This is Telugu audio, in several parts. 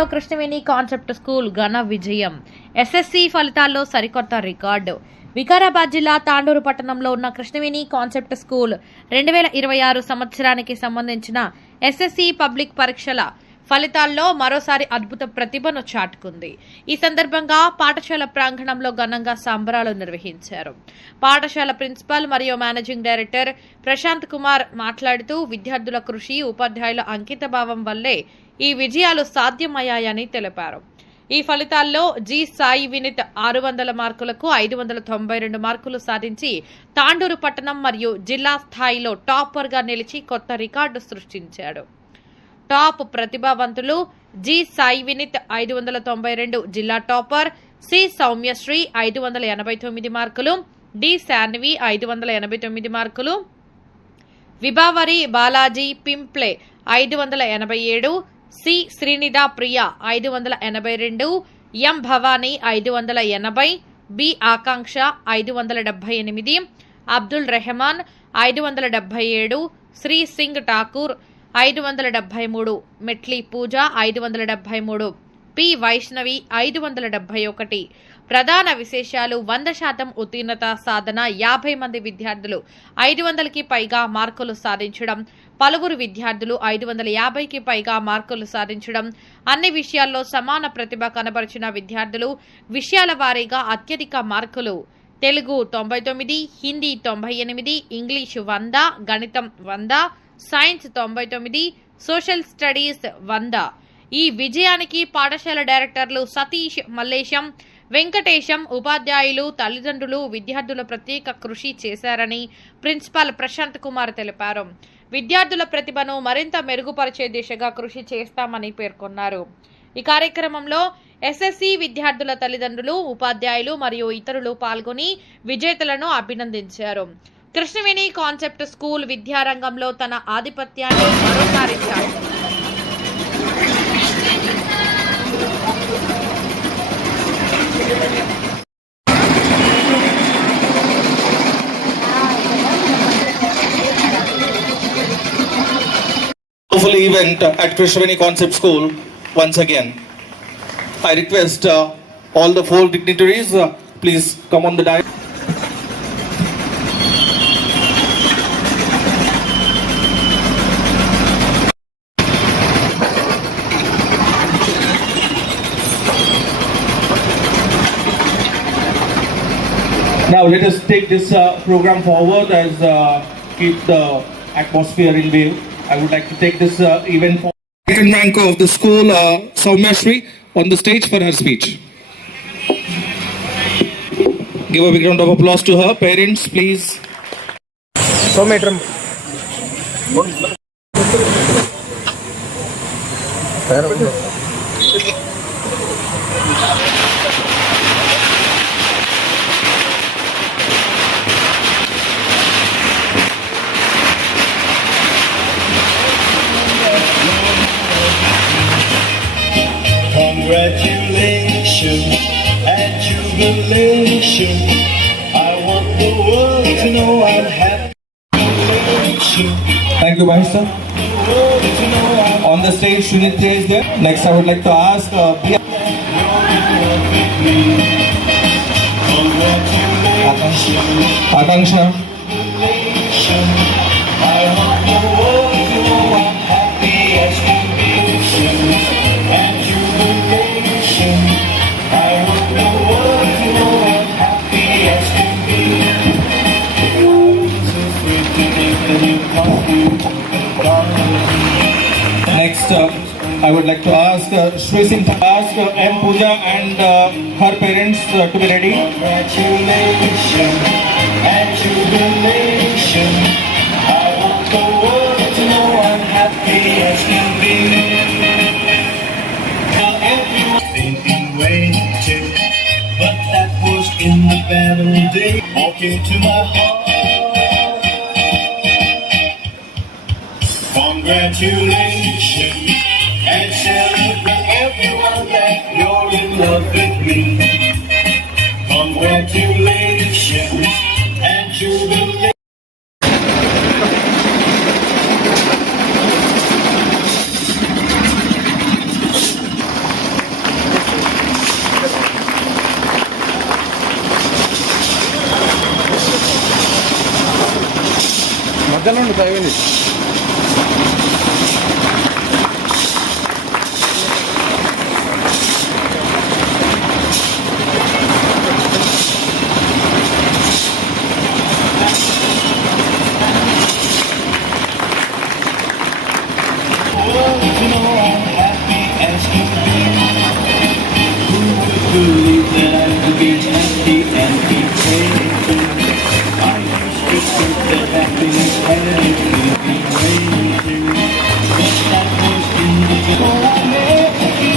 విజయవాడలో కృష్ణవేణి కాన్సెప్ట్ స్కూల్ ఘన విజయం. ఎస్ఎస్సి ఫలితాల్లో సరికొత్త రికార్డు. వికారాబాద్ జిల్లా తాండూరు పట్టణంలో ఉన్న కృష్ణవేణి కాన్సెప్ట్ స్కూల్ 2026 సంవత్సరానికి సంబంధించిన ఎస్ఎస్సి పబ్లిక్ పరీక్షల ఫలితాల్లో మరోసారి అద్భుత ప్రతిభను చాటుకుంది. ఈ సందర్భంగా పాఠశాల ప్రాంగణంలో ఘనంగా సంబరాలు నిర్వహించారు. పాఠశాల ప్రిన్సిపల్ మరియు మేనేజింగ్ డైరెక్టర్ ప్రశాంత్ కుమార్ మాట్లాడుతూ విద్యార్థుల కృషి, ఉపాధ్యాయుల అంకితభావం వల్లే ఈ విజయాలు సాధ్యమయ్యాయని తెలిపారు. ఈ ఫలితాల్లో జి సాయి వినిత్ 600 మార్కులకు 592 మార్కులు సాధించి తాండూరు పట్టణం మరియు జిల్లా స్థాయిలో టాపర్గా నిలిచి కొత్త రికార్డు సృష్టించాడు. టాప్ ప్రతిభావంతులు జి సాయి వినిత్ 592 జిల్లా టాపర్, సి సౌమ్యశ్రీ 589 మార్కులు, డి శాన్వి 589 మార్కులు, విభావరి బాలాజీ పింప్లే 587, సి శ్రీనిధా ప్రియ 582, ఎం భవానీ 580, బి ఆకాంక్ష 578, అబ్దుల్ రెహమాన్ 577, శ్రీ సింగ్ ఠాకూర్ 573, మెట్లీ పూజ 573, పి వైష్ణవి 571. ప్రధాన విశేషాలు: 100% ఉత్తీర్ణత సాధన, 50 మంది విద్యార్థులు 500కి పైగా మార్కులు సాధించడం, పలువురు విద్యార్థులు 550కి పైగా మార్కులు సాధించడం, అన్ని విషయాల్లో సమాన ప్రతిభ కనబరిచిన విద్యార్థులు విషయాల వారీగా అత్యధిక మార్కులు: తెలుగు 99, హిందీ 98, ఇంగ్లీషు 100, గణితం 100, సైన్స్ 99, సోషల్ స్టడీస్ 100. ఈ విజయానికి పాఠశాల డైరెక్టర్లు సతీష్, మల్లేశం, వెంకటేశం, ఉపాధ్యాయులు, తల్లిదండ్రులు, విద్యార్థుల ప్రత్యేక కృషి చేశారని ప్రిన్సిపాల్ ప్రశాంత్ కుమార్ తెలిపారు. విద్యార్థుల ప్రతిభను మరింత మెరుగుపరిచే దిశగా కృషి చేస్తామని పేర్కొన్నారు. ఈ కార్యక్రమంలో ఎస్ఎస్సి విద్యార్థుల తల్లిదండ్రులు, ఉపాధ్యాయులు మరియు ఇతరులు పాల్గొని విజేతలను అభినందించారు. కృష్ణవేణి కాన్సెప్ట్ స్కూల్ విద్యారంగంలో తన ఆధిపత్యాన్ని మరోసారి చాటింది. Event at Krishnaveni Concept School once again. I request all the 4 dignitaries please come on the dais. Now let us take this program forward as keep the atmosphere in view. I would like to take this event for second ranker of the school, Soumya Shri, on the stage for her speech. Give a big round of applause to her. Parents, please. Soumya. Congratulations and jubilation. I want the world to know I'm happy. Thank you, Mahisha. On the stage, Srinitya is there. Next, I would like to ask Akanksha. I want the world to know I'm happy as can be. And jubilation. I want the world to know I'm happy as can be. So sweet to think that you Next, I would like to ask Shri Singh to ask M. Pooja and her parents to be ready. Congratulations and jubilation. I want the world to know I'm happy as can be. Now everyone's been waiting, but that was in the battle day. Walk into my heart. Congratulations and celebrate everyone that you're in love with me. Congratulations and jubilation. మధ్యలో ఉండి 5 minutes. You know I'm happy as can be. Who would believe that I could be happy and be taken? I used to think that happiness had to be waiting. But that was individual. I met you.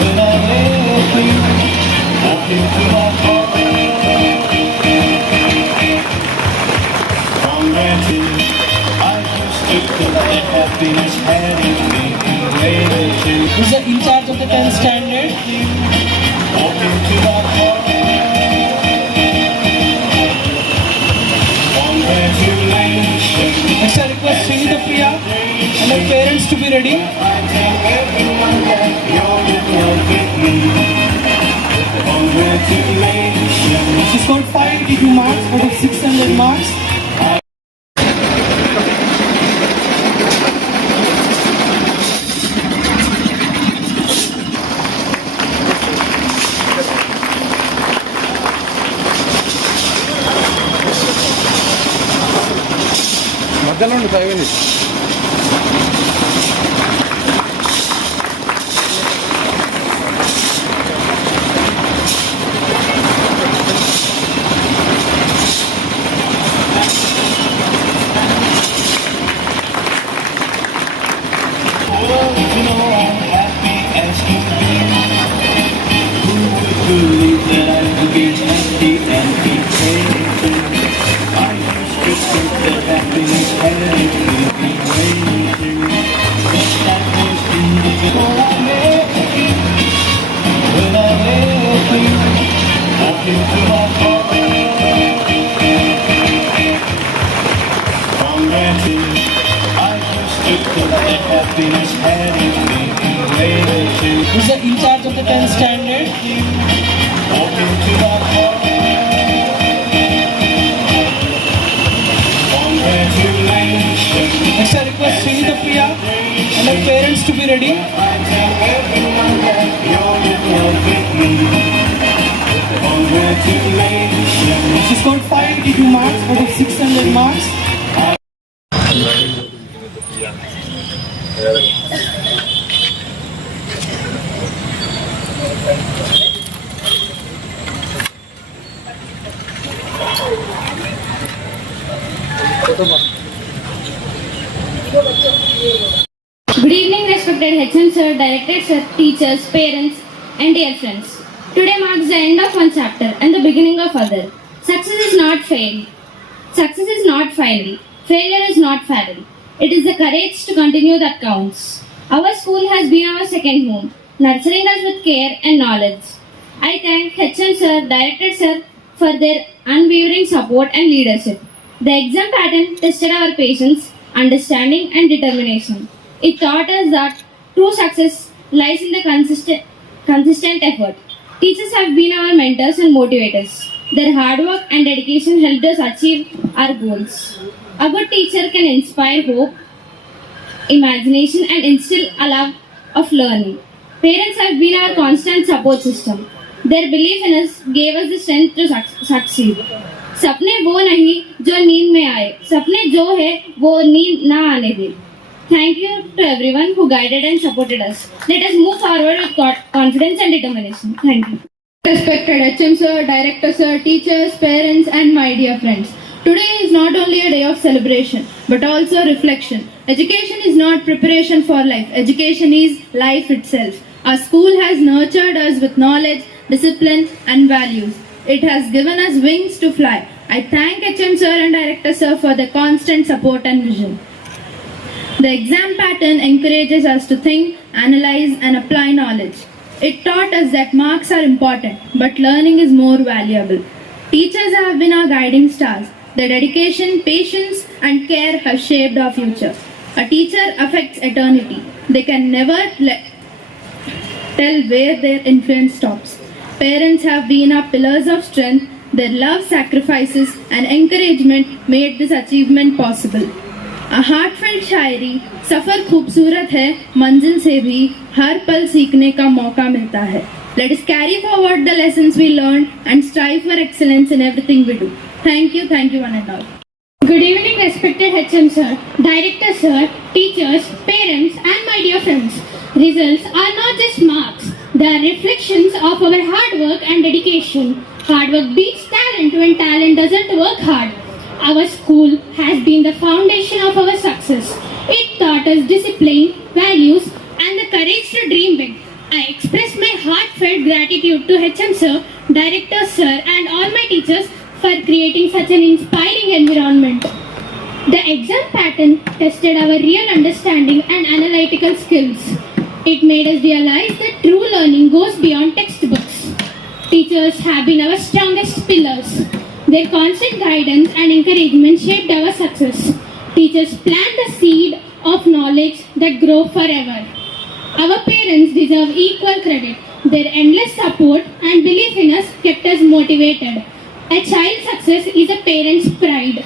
When I met you, walked into my heart. Granted, I used to think that happiness had to be waiting. Who's the in charge of the 10th standard? Walked into my heart. Congratulations. Next, I request Srinita Priya and her parents to be ready. I tell everyone that you're in love with me. Congratulations. She scored 582 marks out of 600 marks. మధ్యలో ఉండి 5 minutes. You know I'm happy as can be. Who would believe that I could be happy and be taken? I used to think that happiness had to be waiting. But that was individual. I met you. When I met you, walked into my heart. Granted, I used to think that happiness had to be waiting. Who's the in charge of the 10th standard? Walked into my heart. Congratulations. Next, I request Srinita Priya and her parents to be ready. I tell everyone that you're in love with me. Congratulations. She scored 582 marks out of 600 marks. Good evening, respected HM sir, director sir, teachers, parents, and dear friends. Today marks the end of one chapter and the beginning of other. Success is not fail. Success is not final. Failure is not fatal. It is the courage to continue that counts. Our school has been our second home, nurturing us with care and knowledge. I thank HM sir, director sir for their unwavering support and leadership. The exam pattern tested our patience, understanding, and determination. It taught us that true success lies in the consistent effort. Teachers have been our mentors and motivators. Their hard work and dedication helped us achieve our goals. A good teacher can inspire hope, imagination, and instill a love of learning. Parents have been our constant support system. Their belief in us gave us the strength to succeed. सपने वो नहीं जो नींद में आए, सपने जो है वो नींद ना आने दे. Thank you to everyone who guided and supported us. Let us move forward with confidence and determination. Thank you. Respected HM sir, director sir, teachers, parents, and my dear friends. Today is not only a day of celebration, but also reflection. Education is not preparation for life. Education is life itself. Our school has nurtured us with knowledge, discipline, and values. It has given us wings to fly. I thank HM sir and director sir for their constant support and vision. The exam pattern encourages us to think, analyze, and apply knowledge. It taught us that marks are important, but learning is more valuable. Teachers have been our guiding stars. Their dedication, patience, and care have shaped our future. A teacher affects eternity. They can never tell where their influence stops. Parents have been our pillars of strength. Their love, sacrifices, and encouragement made this achievement possible. A heartfelt शायरी सफर खूबसूरत है मंजिल से भी हर पल सीखने का मौका मिलता है. Let us carry forward the lessons we learned and strive for excellence in everything we do. Thank you one and all. Good evening, respected HM sir, director sir, teachers, parents, and my dear friends. Results are not just marks, they are reflections of our hard work and dedication. Hard work beats talent when talent doesn't work hard. Our school has been the foundation of our success. It taught us discipline, values, and the courage to dream big. I express my heartfelt gratitude to HM sir, director sir, and all my teachers for creating such an inspiring environment. The exam pattern tested our real understanding and analytical skills. It made us realize that true learning goes beyond textbooks. Teachers have been our strongest pillars. Their constant guidance and encouragement shaped our success. Teachers plant the seed of knowledge that grow forever. Our parents deserve equal credit. Their endless support and belief in us kept us motivated. A child's success is a parent's pride.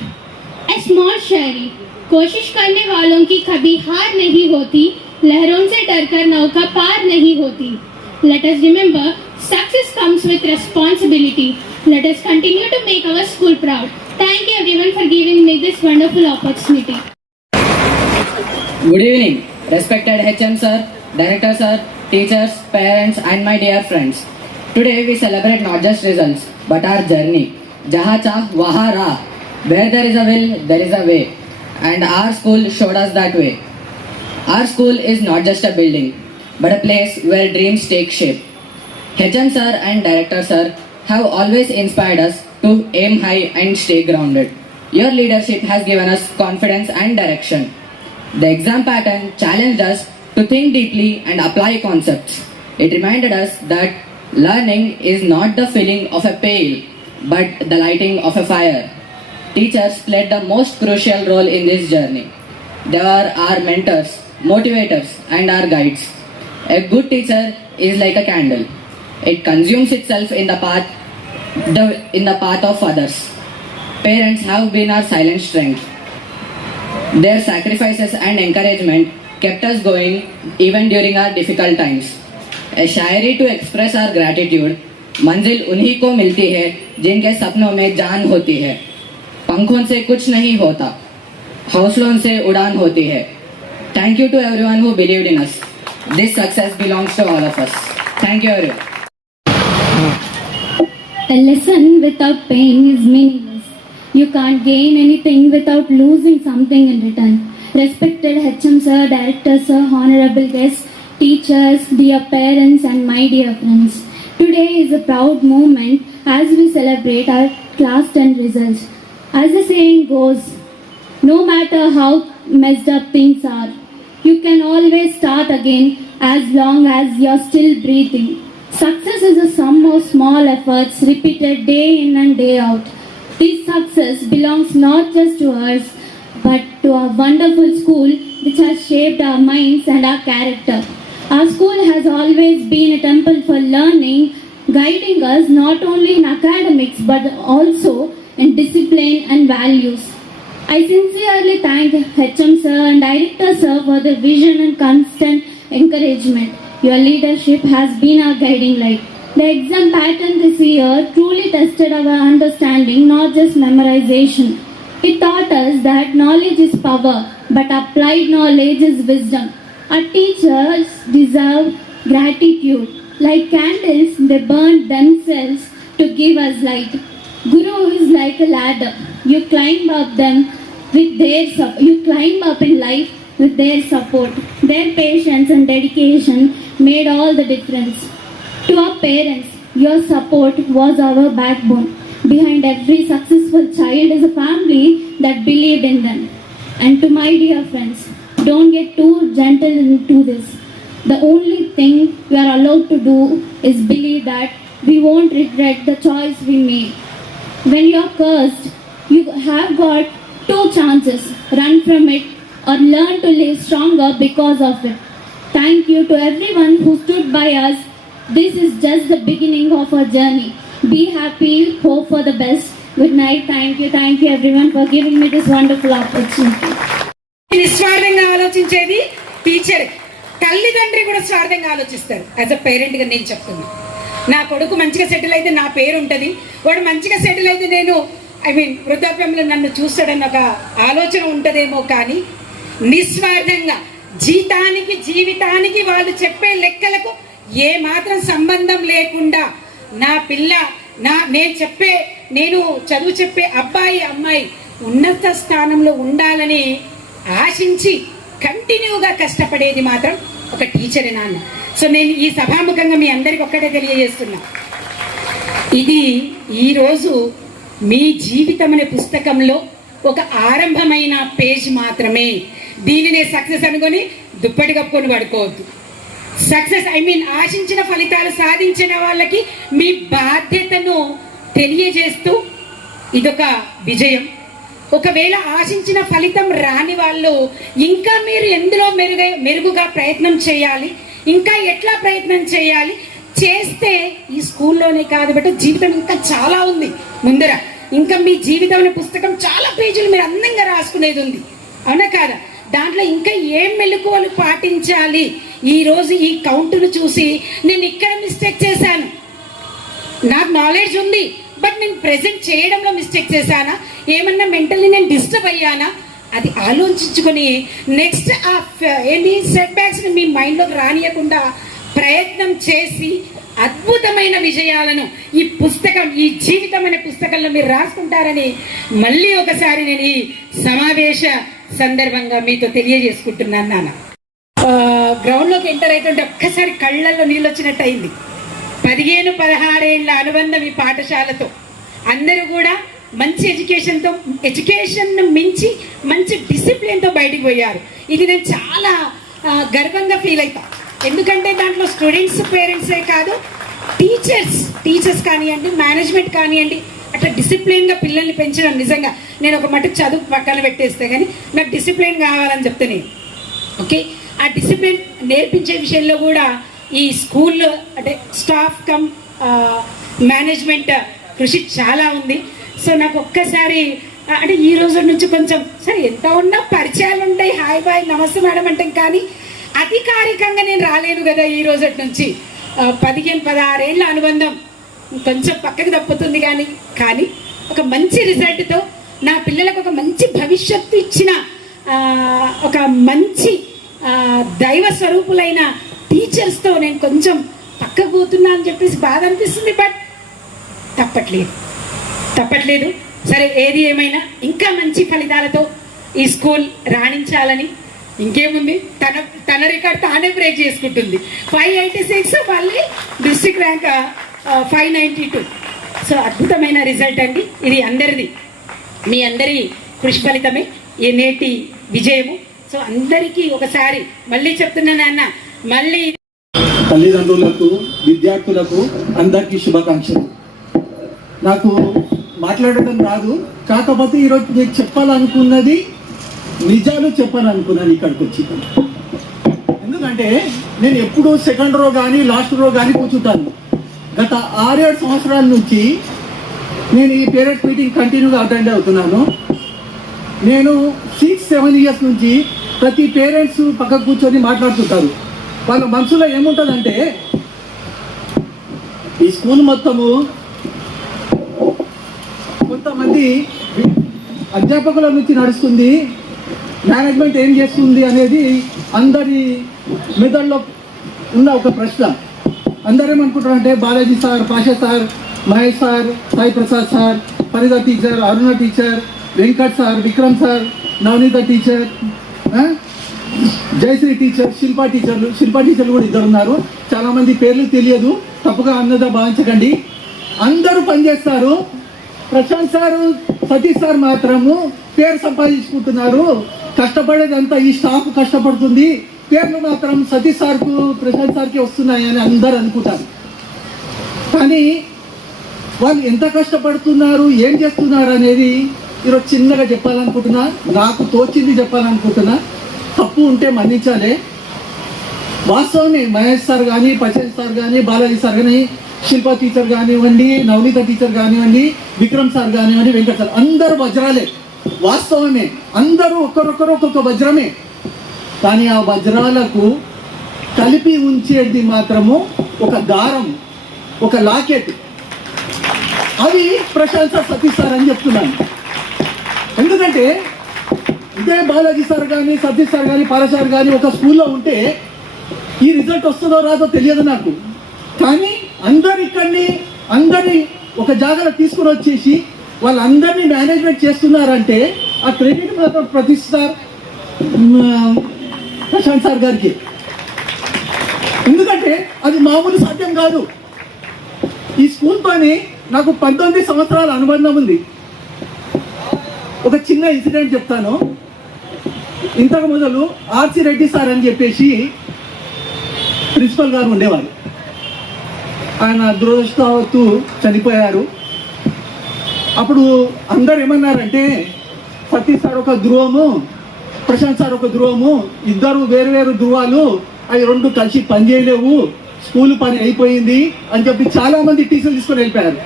A small शायरी कोशिश करने वालों की कभी हार नहीं होती, लहरों से डरकर नौका पार नहीं होती. Let us remember, success comes with responsibility. Let us continue to make our school proud. Thank you everyone for giving me this wonderful opportunity. Good evening, respected HM sir, director sir, teachers, parents, and my dear friends. Today we celebrate not just results, but our journey. Jaha chah, waha rah. Where there is a will, there is a way. And our school showed us that way. Our school is not just a building, but a place where dreams take shape. HM sir and director sir have always inspired us to aim high and stay grounded. Your leadership has given us confidence and direction. The exam pattern challenged us to think deeply and apply concepts. It reminded us that learning is not the filling of a pail, but the lighting of a fire. Teachers played the most crucial role in this journey. They were our mentors, motivators, and our guides. A good teacher is like a candle. It consumes itself in the path of others. Parents have been our silent strength. Their sacrifices and encouragement kept us going even during our difficult times. A Shayari to express our gratitude. मंजिल उन्हीं को मिलती है जिनके सपनों में जान होती है. पंखों से कुछ नहीं होता, हौसलों से उड़ान होती है. Thank you to everyone who believed in us. This success belongs to all of us. Thank you everyone. A lesson without pain is meaningless. You can't gain anything without losing something in return. Respected HM sir, director sir, honorable guests, teachers, dear parents, and my dear friends. Today is a proud moment as we celebrate our class 10 results. As the saying goes, no matter how messed up things are, you can always start again as long as you're still breathing. Success is a sum of small efforts repeated day in and day out. This success belongs not just to us, but to our wonderful school which has shaped our minds and our character. Our school has always been a temple for learning, guiding us not only in academics but also in discipline and values. I sincerely thank HM sir and director sir for the vision and constant encouragement. Your leadership has been our guiding light. The exam pattern this year truly tested our understanding, not just memorization. It taught us that knowledge is power, but applied knowledge is wisdom. Our teachers deserve gratitude. Like candles, they burn themselves to give us light. Guru is like a ladder. You climb up in life with their support. Their patience and dedication made all the difference. To our parents, your support was our backbone. Behind every successful child is a family that believed in them. And to my dear friends, don't get too gentle into this. The only thing we are allowed to do is believe that we won't regret the choice we made. When you are cursed, you have got two chances: run from it or learn to live stronger because of it. Thank you to everyone who stood by us. This is just the beginning of our journey. Be happy, hope for the best. Good night. Thank you everyone for giving me this wonderful opportunity. నిస్వార్థంగా ఆలోచించేది టీచర్. తల్లిదండ్రి కూడా స్వార్థంగా ఆలోచిస్తారు. యాజ్ అ పేరెంట్గా నేను చెప్తున్నా, నా కొడుకు మంచిగా సెటిల్ అయితే నా పేరు ఉంటుంది, వాడు మంచిగా సెటిల్ అయితే నేను వృద్ధాప్యంలో నన్ను చూస్తాడన్న ఒక ఆలోచన ఉంటుందేమో. కానీ నిస్వార్థంగా జీవితానికి వాళ్ళు చెప్పే లెక్కలకు ఏ మాత్రం సంబంధం లేకుండా నా పిల్ల నేను చదువు చెప్పే అబ్బాయి అమ్మాయి ఉన్నత స్థానంలో ఉండాలని ఆశించి కంటిన్యూగా కష్టపడేది మాత్రం ఒక టీచరే నాన్న. సో నేను ఈ సభాముఖంగా మీ అందరికి ఒక్కటే తెలియజేస్తున్నా, ఇది ఈరోజు మీ జీవితం అనే పుస్తకంలో ఒక ఆరంభమైన పేజ్ మాత్రమే. దీనినే సక్సెస్ అనుకొని దుప్పటి కప్పుకొని పడుకోవద్దు. సక్సెస్ ఆశించిన ఫలితాలు సాధించిన వాళ్ళకి మీ బాధ్యతను తెలియజేస్తూ ఇదొక విజయం. ఒకవేళ ఆశించిన ఫలితం రాని వాళ్ళు ఇంకా మీరు ఎందులో మెరుగుగా ప్రయత్నం చేయాలి, ఇంకా ఎట్లా ప్రయత్నం చేయాలి చేస్తే ఈ స్కూల్లోనే కాదు బట్ జీవితం ఇంకా చాలా ఉంది ముందర. ఇంకా మీ జీవితం అనే పుస్తకం చాలా పేజీలు మీరు అందంగా రాసుకునేది ఉంది, అవునా కాదా? దాంట్లో ఇంకా ఏం మెలకువలు పాటించాలి. ఈరోజు ఈ కౌంటును చూసి నేను ఇక్కడ మిస్టేక్ చేశాను, నాకు నాలెడ్జ్ ఉంది బట్ నేను ప్రెజెంట్ చేయడంలో మిస్టేక్ చేశానా, ఏమన్నా మెంటల్లీ నేను డిస్టర్బ్ అయ్యానా, అది ఆలోచించుకొని నెక్స్ట్ సెట్ బ్యాక్స్ని మీ మైండ్లోకి రానియకుండా ప్రయత్నం చేసి అద్భుతమైన విజయాలను ఈ జీవితం అనే పుస్తకంలో మీరు రాసుకుంటారని మళ్ళీ ఒకసారి నేను ఈ సమావేశ సందర్భంగా మీతో తెలియజేసుకుంటున్నాను. నాన్న గ్రౌండ్లోకి ఎంటర్ అవుతుంటే ఒక్కసారి కళ్ళల్లో నీళ్ళు వచ్చినట్టు అయింది. 15-16 ఏళ్ళ అనుబంధం ఈ పాఠశాలతో. అందరూ కూడా మంచి ఎడ్యుకేషన్ మించి మంచి డిసిప్లిన్తో బయటికి పోయారు. ఇది నేను చాలా గర్వంగా ఫీల్ అవుతా. ఎందుకంటే దాంట్లో స్టూడెంట్స్ పేరెంట్సే కాదు, టీచర్స్ కానివ్వండి, మేనేజ్మెంట్ కానివ్వండి, అట్లా డిసిప్లిన్గా పిల్లల్ని పెంచడం. నిజంగా నేను ఒక మటుకు చదువు పక్కన పెట్టేస్తే కానీ నాకు డిసిప్లిన్ కావాలని చెప్తాను. ఓకే, ఆ డిసిప్లిన్ నేర్పించే విషయంలో కూడా ఈ స్కూల్లో అంటే స్టాఫ్ కమ్ మేనేజ్మెంట్ కృషి చాలా ఉంది. సో నాకు ఒక్కసారి అంటే ఈ రోజు నుంచి కొంచెం సరే ఎంత ఉన్నా పరిచయాలు ఉంటాయి, హాయ్ బాయ్ నమస్తే మేడం అంటే, కానీ అధికారికంగా నేను రాలేను కదా. ఈ రోజు నుంచి 15-16 ఏళ్ళ అనుబంధం కొంచెం పక్కకు తప్పుతుంది. కానీ ఒక మంచి రిజల్ట్తో నా పిల్లలకు ఒక మంచి భవిష్యత్తు ఇచ్చిన ఒక మంచి దైవ స్వరూపులైన టీచర్స్తో నేను కొంచెం పక్కకు పోతున్నా అని చెప్పేసి బాధ అనిపిస్తుంది. బట్ తప్పట్లేదు. సరే, ఏది ఏమైనా ఇంకా మంచి ఫలితాలతో ఈ స్కూల్ రాణించాలని, ఇంకేముంది తన రికార్డ్ తానే బ్రేక్ చేసుకుంటుంది. 586 మళ్ళీ డిస్ట్రిక్ట్ ర్యాంక్ 592. సో అద్భుతమైన రిజల్ట్ అండి. ఇది అందరిది, మీ అందరి కృషి ఫలితమే ఈ నేటి విజయము. సో అందరికీ ఒకసారి మళ్ళీ చెప్తున్నాను అన్న, మళ్ళీ తల్లిదండ్రులకు, విద్యార్థులకు అందరికీ శుభాకాంక్షలు. నాకు మాట్లాడటం రాదు, కాకపోతే ఈరోజు నేను చెప్పాలనుకున్నది నిజాలు చెప్పాలనుకున్నాను ఇక్కడికి వచ్చి. ఎందుకంటే నేను ఎప్పుడు సెకండ్ రో కానీ లాస్ట్ రో కానీ కూర్చుంటాను. గత 6-7 సంవత్సరాల నుంచి నేను ఈ పేరెంట్స్ మీటింగ్ కంటిన్యూగా అటెండ్ అవుతున్నాను. నేను 6-7 ఇయర్స్ నుంచి ప్రతి పేరెంట్స్ పక్క కూర్చొని మాట్లాడుతుంటారు. వాళ్ళ మనసులో ఏముంటుందంటే ఈ స్కూల్ మొత్తము కొంతమంది అధ్యాపకుల నుంచి నడుస్తుంది, మేనేజ్మెంట్ ఏం చేస్తుంది అనేది అందరి మెదడులో ఉన్న ఒక ప్రశ్న. అందరూ ఏమనుకుంటారంటే Balaji sir, Pasha sir, Mahesh sir, Sai Prasad sir, Farida teacher, Aruna teacher, Venkat sir, Vikram sir, Navaneetha teacher, Jayashree teacher, Shilpa టీచర్లు కూడా 2 ఉన్నారు. చాలామంది పేర్లు తెలియదు, తప్పుగా అన్నదా భావించకండి. అందరూ పనిచేస్తారు. ప్రశాంత్ సారు, సతీష్ సార్ మాత్రము పేరు సంపాదించుకుంటున్నారు. కష్టపడేదంతా ఈ స్టాఫ్ కష్టపడుతుంది, పేర్లు మాత్రం సతీష్ సార్కు, ప్రశాంత్ సార్కి వస్తున్నాయని అందరు అనుకుంటారు. కానీ వాళ్ళు ఎంత కష్టపడుతున్నారు, ఏం చేస్తున్నారు అనేది ఈరోజు చిన్నగా చెప్పాలనుకుంటున్నా. నాకు తోచింది చెప్పాలనుకుంటున్నా. తప్పు ఉంటే మన్నించాలి. వాస్తవమే, మహేష్ సార్ కానీ, ప్రశాంత్ సార్ కానీ, బాలాజీ సార్ కానీ శిల్ప టీచర్ కానివ్వండి, నవనీత టీచర్ కానివ్వండి, విక్రమ్ సార్ కానివ్వండి, వెంకట్ సార్, అందరూ వజ్రాలే. వాస్తవమే, అందరూ ఒక్కొక్కరు ఒక్కొక్క వజ్రమే. కానీ ఆ వజ్రాలకు కలిపి ఉంచేది మాత్రము ఒక దారం, ఒక లాకెట్. అది ప్రశాంత్ సార్, సతీష్ సార్ అని చెప్తున్నాను. ఎందుకంటే ఇదే బాలాజీ సార్ కానీ, సతీష్ సార్ కానీ, పాలసార్ కానీ ఒక స్కూల్లో ఉంటే ఈ రిజల్ట్ వస్తుందో రాదో తెలియదు నాకు. కానీ అందరినీ ఒక జాగ్రత్త తీసుకుని వచ్చేసి వాళ్ళందరినీ మేనేజ్మెంట్ చేస్తున్నారంటే ఆ క్రెడిట్ మాత్రం ప్రశాంత్ సార్ గారికి. ఎందుకంటే అది మామూలు సాధ్యం కాదు. ఈ స్కూల్తోని నాకు 19 సంవత్సరాల అనుబంధం ఉంది. ఒక చిన్న ఇన్సిడెంట్ చెప్తాను. ఇంతకు మొదలు ఆర్సి రెడ్డి సార్ అని చెప్పేసి ప్రిన్సిపల్ గారు ఉండేవారు. ఆయన దురదృష్టవత్తు చనిపోయారు. అప్పుడు అందరు ఏమన్నారంటే, సతీష్ సార్ ఒక ధ్రువము, ప్రశాంత్ సార్ ఒక ధ్రువము, ఇద్దరు వేరు ధ్రువాలు, అవి రెండు కలిసి పని చేయలేవు, స్కూల్ పని అయిపోయింది అని చెప్పి చాలా మంది టీచర్లు తీసుకొని వెళ్ళిపోయారు.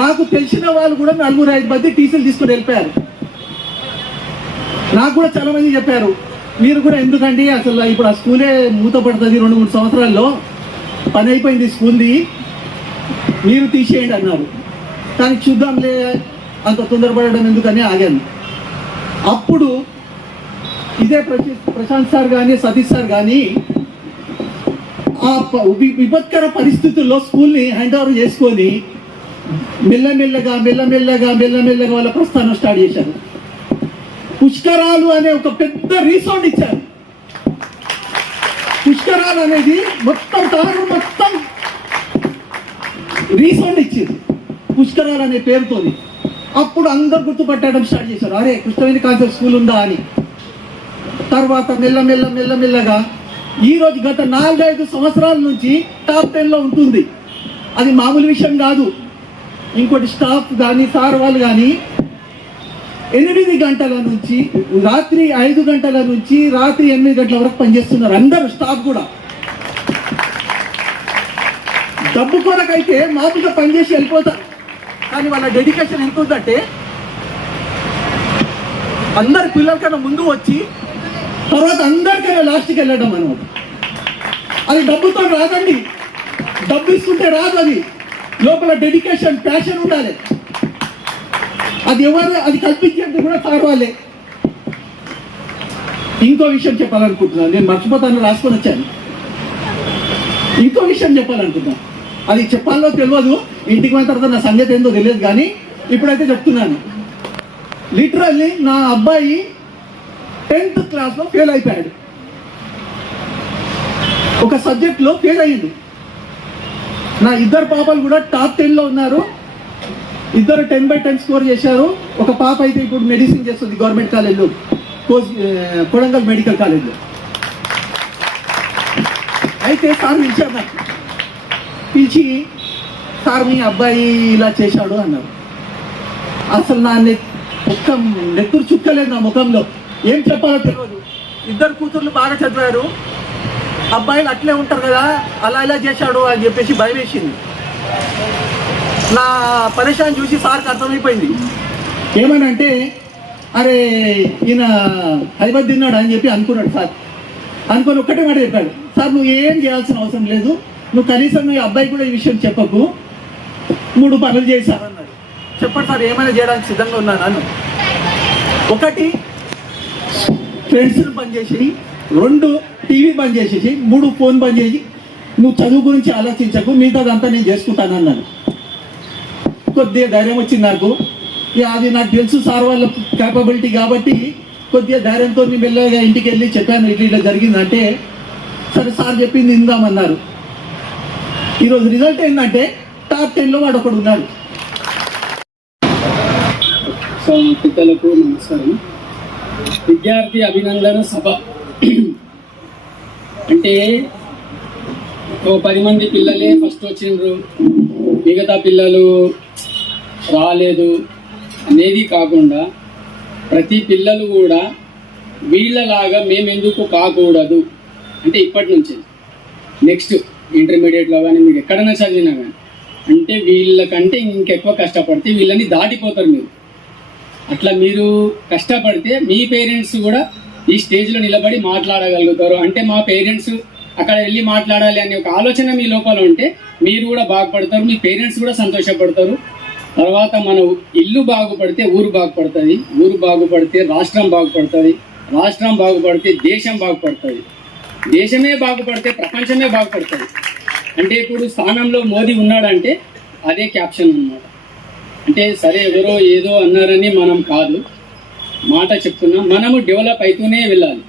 నాకు తెలిసిన వాళ్ళు కూడా 4-5 మంది టీచర్లు తీసుకొని వెళ్ళిపోయారు. నాకు కూడా చాలా మంది చెప్పారు, మీరు కూడా ఎందుకండి అసలు ఇప్పుడు ఆ స్కూలే మూతపడుతుంది 2-3 సంవత్సరాల్లో, పని అయిపోయింది స్కూల్ది, మీరు తీసేయండి అన్నారు. కానీ చూద్దాంలే, అంత తొందరపడడం ఎందుకని ఆగాను. అప్పుడు ఇదే ప్రశాంత్ సార్ కానీ, సతీష్ సార్ కానీ ఆ విపత్కర పరిస్థితుల్లో స్కూల్ని హ్యాండ్ ఓవర్ చేసుకొని మెల్లమెల్లగా వాళ్ళ ప్రస్థానం స్టార్ట్ చేశారు. పుష్కరాలు అనే ఒక పెద్ద రీసౌండ్ ఇచ్చారు. పుష్కరాలు అనేది మొత్తం రీసౌండ్ ఇచ్చింది పుష్కరాలు అనే పేరుతోని. అప్పుడు అందరు గుర్తుపట్టడం స్టార్ట్ చేశారు, అరే కృష్ణవేణి కాన్సెప్ట్ స్కూల్ ఉందా అని. తర్వాత మెల్లమెల్లగా ఈరోజు గత 4-5 సంవత్సరాల నుంచి టాప్ 10లో ఉంటుంది. అది మామూలు విషయం కాదు. ఇంకోటి స్టాఫ్ కానీ, సార్ వాళ్ళు కానీ 8 గంటల నుంచి రాత్రి 5 గంటల నుంచి రాత్రి 8 గంటల వరకు పనిచేస్తున్నారు అందరూ, స్టాఫ్ కూడా. డబ్బు కొరకైతే మామూలుగా పనిచేసి వెళ్ళిపోతారు. కానీ వాళ్ళ డెడికేషన్ ఎంత ఉందంటే అందరి పిల్లల కన్నా ముందు వచ్చి తర్వాత అందరికన్నా లాస్ట్కి వెళ్ళడం అనమాట. అది డబ్బుతో రాదండి, డబ్బు ఇస్తుంటే రాదు. అది లోపల డెడికేషన్, ప్యాషన్ ఉండాలి. అది కల్పించేది కూడా సార్ వాళ్ళే. ఇంకో విషయం చెప్పాలనుకుంటున్నాను, నేను మర్చిపోతాను, రాసుకొని వచ్చాను. ఇంకో విషయం చెప్పాలనుకుంటున్నాను, అది చెప్పాలో తెలియదు, ఇంటికి పోయిన తర్వాత నా సంగతి ఏందో తెలియదు, కానీ ఇప్పుడైతే చెప్తున్నాను. లిటరల్లీ నా అబ్బాయి 10th క్లాస్లో ఫెయిల్ అయిపోయాడు. ఒక సబ్జెక్ట్లో ఫెయిల్ అయ్యింది. నా ఇద్దరు పాపలు కూడా టాప్ 10లో ఉన్నారు. ఇద్దరు 10/10 స్కోర్ చేశారు. ఒక పాప అయితే ఇప్పుడు మెడిసిన్ చేస్తుంది గవర్నమెంట్ కాలేజ్లో, కొడంగల్ మెడికల్ కాలేజ్లో. అయితే సార్ పిలిచారు, నాకు పిలిచి సార్ మీ అబ్బాయి ఇలా చేశాడు అన్నారు. అసలు నా ఒక్క నెత్తురు చుక్కలేదు నా ముఖంలో, ఏం చెప్పాలో తెలియదు. ఇద్దరు కూతుర్లు బాగా చదివారు, అబ్బాయిలు అట్లే ఉంటారు కదా, అలా ఇలా చేశాడు అని చెప్పేసి భయం వేసింది. నా పరేషాన్ చూసి సార్కి అర్థమైపోయింది. ఏమనంటే, అరే ఈయన హైదరాబాద్ తిన్నాడు అని చెప్పి అనుకున్నాడు సార్. అనుకొని ఒక్కటే మాట చెప్పాడు, సార్ నువ్వు ఏం చేయాల్సిన అవసరం లేదు, నువ్వు కనీసం నీ అబ్బాయి కూడా ఈ విషయం చెప్పకు, 3 పనులు చేశారన్నాడు. చెప్పండి సార్, ఏమైనా చేయడానికి సిద్ధంగా ఉన్నాను అన్న. 1 ఫ్రెండ్స్ని బంద్ చేసి, 2 టీవీ బంద్ చేసేసి, 3 ఫోన్ బంద్ చేసి, నువ్వు చదువు గురించి ఆలోచించకు, మిగతాదంతా నేను చేసుకుంటాను అన్నాను. కొద్దిగా ధైర్యం వచ్చింది నాకు. అది నాకు తెలుసు సార్ వాళ్ళ క్యాపబిలిటీ కాబట్టి కొద్దిగా ధైర్యంతో మెల్లగా ఇంటికి వెళ్ళి చెప్పాను, ఇట్లా జరిగిందంటే సరే సార్ చెప్పింది ఇందామన్నారు. ఈరోజు రిజల్ట్ ఏంటంటే టాప్ 10లో వాడు ఒకడు ఉన్నాడు. పిల్లలకు నమస్కారం. విద్యార్థి అభినందన సభ అంటే 10 మంది పిల్లలే ఫస్ట్ వచ్చిండ్రు, మిగతా పిల్లలు రాలేదు అనేది కాకుండా ప్రతి పిల్లలు కూడా వీళ్ళలాగా మేమెందుకు కాకూడదు అంటే ఇప్పటి నుంచి నెక్స్ట్ ఇంటర్మీడియట్లో కానీ మీరు ఎక్కడైనా చదివినా కానీ అంటే వీళ్ళకంటే ఇంకెక్కువ కష్టపడితే వీళ్ళని దాటిపోతారు మీరు. అట్లా మీరు కష్టపడితే మీ పేరెంట్స్ కూడా ఈ స్టేజ్లో నిలబడి మాట్లాడగలుగుతారు. అంటే మా పేరెంట్స్ అక్కడ వెళ్ళి మాట్లాడాలి అనే ఒక ఆలోచన మీ లోపల ఉంటే మీరు కూడా బాగుపడతారు, మీ పేరెంట్స్ కూడా సంతోషపడతారు. తర్వాత మన ఇల్లు బాగుపడితే ఊరు బాగుపడుతుంది, ఊరు బాగుపడితే రాష్ట్రం బాగుపడుతుంది, రాష్ట్రం బాగుపడితే దేశం బాగుపడుతుంది, దేశమే బాగుపడితే ప్రపంచమే బాగుపడుతుంది. అంటే ఇప్పుడు స్థానంలో మోదీ ఉన్నాడంటే అదే క్యాప్షన్ అన్నమాట. అంటే సరే ఎవరో ఏదో అన్నారని మనం కాదు, మాట చెప్తున్నాం, మనము డెవలప్ అవుతూనే వెళ్ళాలి.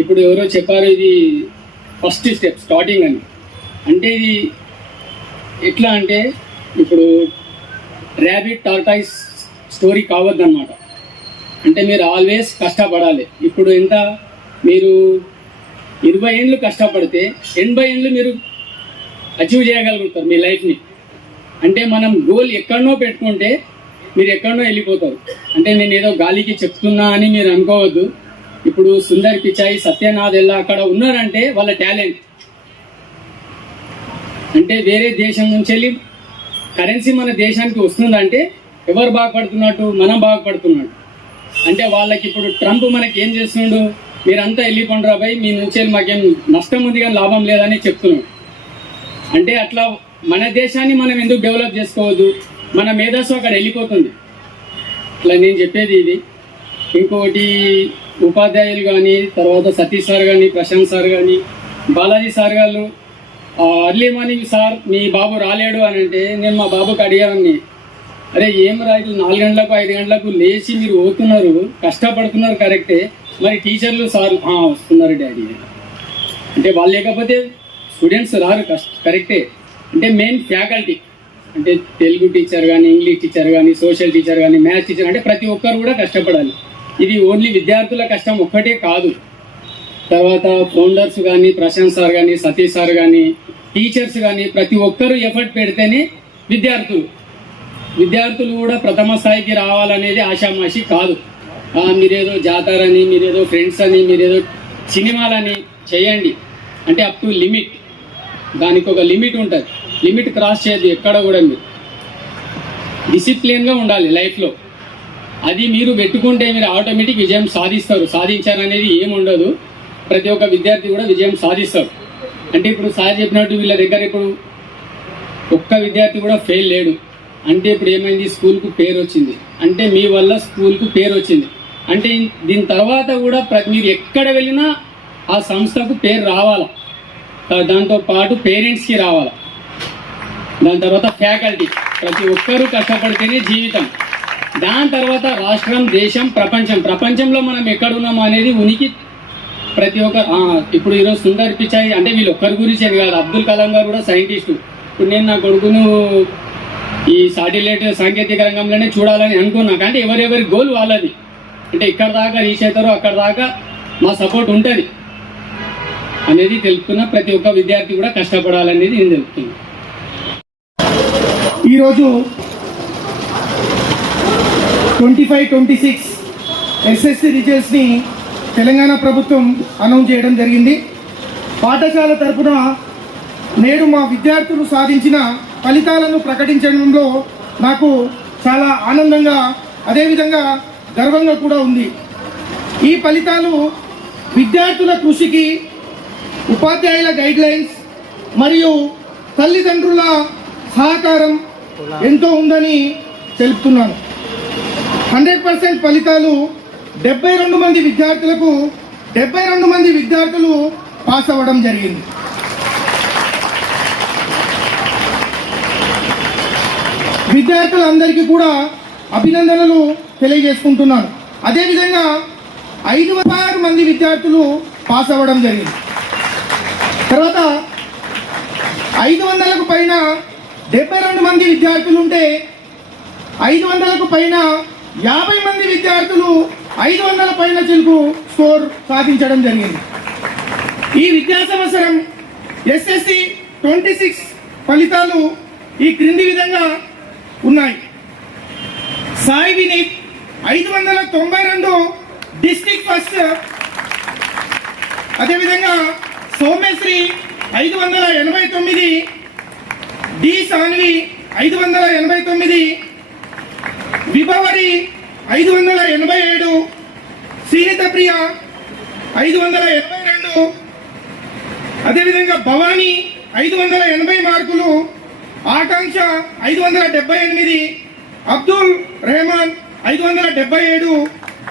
ఇప్పుడు ఎవరో చెప్పారు ఇది ఫస్ట్ స్టెప్ స్టార్టింగ్ అని. అంటే ఇది ఎట్లా అంటే ఇప్పుడు ర్యాబిట్ టార్టాయిస్ స్టోరీ కావద్దన్నమాట. అంటే మీరు ఆల్వేస్ కష్టపడాలి. ఇప్పుడు ఎంత మీరు 20 ఏళ్ళు కష్టపడితే 80 ఏళ్ళు మీరు అచీవ్ చేయగలుగుతారు మీ లైఫ్ని. అంటే మనం గోల్ ఎక్కడనో పెట్టుకుంటే మీరు ఎక్కడనో వెళ్ళిపోతారు. అంటే నేను ఏదో గాలికి చెప్తున్నా అని మీరు అనుకోవద్దు. ఇప్పుడు సుందర్ పిచాయి, సత్యనాథ్ ఎల్లా అక్కడ ఉన్నారంటే వాళ్ళ టాలెంట్. అంటే వేరే దేశం నుంచి వెళ్ళి కరెన్సీ మన దేశానికి వస్తుందంటే ఎవరు బాగుపడుతున్నట్టు? మనం బాగుపడుతున్నట్టు. అంటే వాళ్ళకి ఇప్పుడు ట్రంప్ మనకి ఏం చేస్తుండు, మీరంతా వెళ్ళిపోండ్రా భయ్, మీ నుంచి వెళ్ళి మాకేం నష్టం ఉంది కానీ లాభం లేదని చెప్తున్నాడు. అంటే అట్లా మన దేశాన్ని మనం ఎందుకు డెవలప్ చేసుకోవద్దు? మన మేధస్సు అక్కడ వెళ్ళిపోతుంది. ఇట్లా నేను చెప్పేది ఇది. ఇంకోటి ఉపాధ్యాయులు కానీ, తర్వాత సతీష్ సార్ కానీ, ప్రశాంత్ సార్ కానీ, బాలాజీ సార్ గారు అర్లీ మార్నింగ్ సార్ మీ బాబు రాలేడు అని అంటే నేను మా బాబుకి అడిగాను, అరే ఏం రా ఇట్లా 4 గంటలకు 5 గంటలకు లేచి మీరు పోతున్నారు, కష్టపడుతున్నారు కరెక్టే, మరి టీచర్లు సార్ వస్తున్నారు డాడీ అంటే వాళ్ళు లేకపోతే స్టూడెంట్స్ రారు కరెక్టే. అంటే మెయిన్ ఫ్యాకల్టీ అంటే తెలుగు టీచర్ కానీ, ఇంగ్లీష్ టీచర్ కానీ, సోషల్ టీచర్ కానీ, మ్యాథ్స్ టీచర్ అంటే ప్రతి ఒక్కరు కూడా కష్టపడాలి. ఇది ఓన్లీ విద్యార్థుల కష్టం ఒక్కటే కాదు. తర్వాత ఫౌండర్స్ కానీ, ప్రశాంత్ సార్ కానీ, సతీష్ సార్ కానీ, టీచర్స్ కానీ ప్రతి ఒక్కరూ ఎఫర్ట్ పెడితేనే విద్యార్థులు కూడా ప్రథమ స్థాయికి రావాలనేది ఆషామాషి కాదు. మీరేదో జాతరని, మీరేదో ఫ్రెండ్స్ అని, మీరేదో సినిమాలని చేయండి అంటే అప్ టు లిమిట్. దానికి ఒక లిమిట్ ఉంటుంది, లిమిట్ క్రాస్ చేయద్దు ఎక్కడ కూడా. మీరు డిసిప్లిన్గా ఉండాలి లైఫ్లో. అది మీరు పెట్టుకుంటే మీరు ఆటోమేటిక్ విజయం సాధిస్తారు. సాధించారనేది ఏముండదు, ప్రతి ఒక్క విద్యార్థి కూడా విజయం సాధిస్తారు. అంటే ఇప్పుడు సార్ చెప్పినట్టు వీళ్ళ దగ్గర ఇప్పుడు ఒక్క విద్యార్థి కూడా ఫెయిల్ లేడు. అంటే ఇప్పుడు ఏమైంది, స్కూల్కు పేరు వచ్చింది. అంటే మీ వల్ల స్కూల్కు పేరు వచ్చింది. అంటే దీని తర్వాత కూడా మీరు ఎక్కడ వెళ్ళినా ఆ సంస్థకు పేరు రావాలా. దాంతో పాటు పేరెంట్స్కి రావాలా. దాని తర్వాత ఫ్యాకల్టీ, ప్రతి ఒక్కరూ కష్టపడితేనే జీవితం. దాని తర్వాత రాష్ట్రం, దేశం, ప్రపంచంలో మనం ఎక్కడున్నాము అనేది ఉనికి ప్రతి ఒక్క. ఇప్పుడు ఈరోజు సుందర్ పిచాయి అంటే వీళ్ళు ఒక్కరి గురించి అని కాదు, అబ్దుల్ కలాం గారు కూడా సైంటిస్టు. ఇప్పుడు నేను నా కొడుకును ఈ సాటిలైట్ సాంకేతిక రంగంలోనే చూడాలని అనుకున్నా. అంటే ఎవరెవరి గోల్ వాళ్ళది. అంటే ఇక్కడ దాకా రీచ్ అవుతారో అక్కడ దాకా మా సపోర్ట్ ఉంటుంది అనేది తెలుపుతున్నా. ప్రతి ఒక్క విద్యార్థి కూడా కష్టపడాలనేది నేను తెలుపుతున్నా. ఈరోజు 25-26 ఎస్ఎస్సి రిజల్ట్స్ని తెలంగాణ ప్రభుత్వం అనౌన్స్ చేయడం జరిగింది. పాఠశాల తరపున నేడు మా విద్యార్థులు సాధించిన ఫలితాలను ప్రకటించడంలో నాకు చాలా ఆనందంగా, అదేవిధంగా గర్వంగా కూడా ఉంది. ఈ ఫలితాలు విద్యార్థుల కృషికి, ఉపాధ్యాయుల గైడ్లైన్స్ మరియు తల్లిదండ్రుల సహకారం ఎంతో ఉందని తెలుపుతున్నాను. 100% ఫలితాలు 72 మంది విద్యార్థులకు 72 మంది విద్యార్థులు పాస్ అవ్వడం జరిగింది. విద్యార్థులందరికీ కూడా అభినందనలు తెలియజేసుకుంటున్నాను. అదేవిధంగా 506 మంది విద్యార్థులు పాస్ అవ్వడం జరిగింది. తర్వాత 500కు పైన 72 మంది విద్యార్థులు ఉంటే 500కు పైన 50 మంది విద్యార్థులు 500 పైన చిలుకు స్కోర్ సాధించడం జరిగింది. ఈ విద్యా సంవత్సరం ఎస్ఎస్సి 26 ఫలితాలు ఈ క్రింది విధంగా ఉన్నాయి. Sai Vineeth 592 district first. అదేవిధంగా సౌమ్యశ్రీ 589, డి సాన్వి 589, విభవరి 587, శ్రీనిత ప్రియ 582, అదేవిధంగా భవానీ 580 మార్కులు, ఆకాంక్ష 578, అబ్దుల్ రెహమాన్ 577,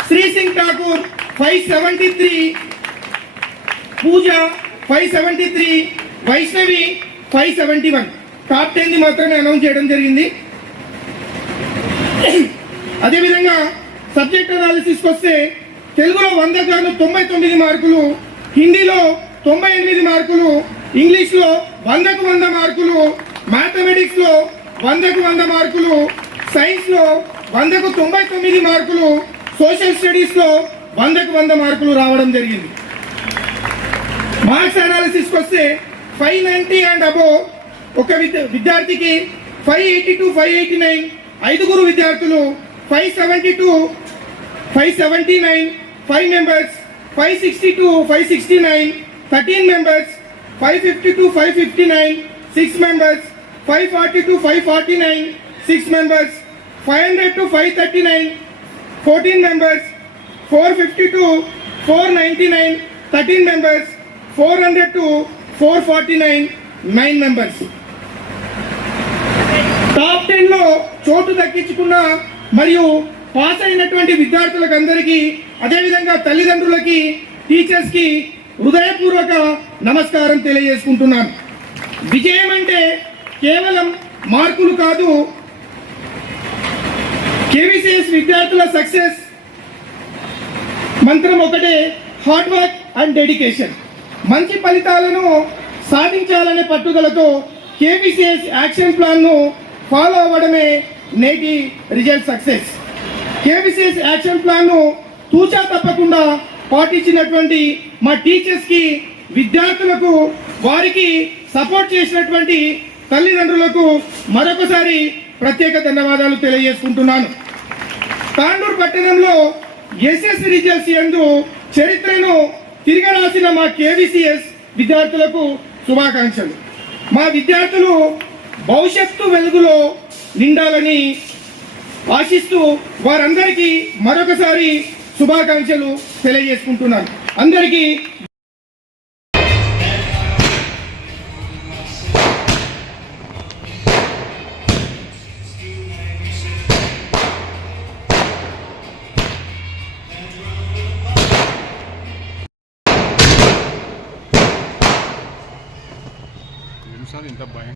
శ్రీ సింగ్ ఠాకూర్ 573, పూజ 573, వైష్ణవి 571. టాప్ 10 మాత్రమే అనౌన్స్ చేయడం జరిగింది. అదేవిధంగా సబ్జెక్ట్ అనాలిసిస్కి వస్తే తెలుగులో 100 గాను 99 మార్కులు, హిందీలో 98 మార్కులు, ఇంగ్లీష్లో 100కు 100 మార్కులు, మ్యాథమెటిక్స్లో 100కు 100 మార్కులు, సైన్స్లో 100కు 99 మార్కులు, సోషల్ స్టడీస్లో 100కు 100 మార్కులు రావడం జరిగింది. మార్క్స్ అనాలిసిస్కి వస్తే 590 అండ్ అబోవ్ ఒక విద్యార్థికి 582, 589, 5 విద్యార్థులు 572, 579, 5 members, 562, 569, 13 members, 552, 559, 6 members, 542, 549, 6 members, 500 to 539, 14 members, 452, 499, 13 members, 400 to 449, 9 members. Top 10లో చోటు దక్కించుకున్న మరియు పాస్ అయినటువంటి విద్యార్థులకు అందరికీ, అదేవిధంగా తల్లిదండ్రులకి, టీచర్స్కి హృదయపూర్వక నమస్కారం తెలియజేసుకుంటున్నాను. విజయం అంటే కేవలం మార్కులు కాదు. కేవీసీఎస్ విద్యార్థుల సక్సెస్ మంత్రం ఒకటే, హార్డ్ వర్క్ అండ్ డెడికేషన్. మంచి ఫలితాలను సాధించాలనే పట్టుదలతో కేవీసీఎస్ యాక్షన్ ప్లాన్ను ఫాలో అవ్వడమే నేటి రిజల్ట్ సక్సెస్. కేవీసీఎస్ యాక్షన్ ప్లాన్ను తూచా తప్పకుండా పాటించినటువంటి మా టీచర్స్కి, విద్యార్థులకు, వారికి సపోర్ట్ చేసినటువంటి తల్లిదండ్రులకు మరొకసారి ప్రత్యేక ధన్యవాదాలు తెలియజేసుకుంటున్నాను. తాండూరు పట్టణంలో ఎస్ఎస్ రిజల్ట్స్ యందు చరిత్రను తిరగరాసిన మా కేవీసీఎస్ విద్యార్థులకు శుభాకాంక్షలు. మా విద్యార్థులు భవిష్యత్తు వెలుగులో నిండాలని ఆశిస్తూ వారందరికీ మరొకసారి శుభాకాంక్షలు తెలియజేసుకుంటున్నాను. అందరికీ నిమిషాలు ఇంత భయం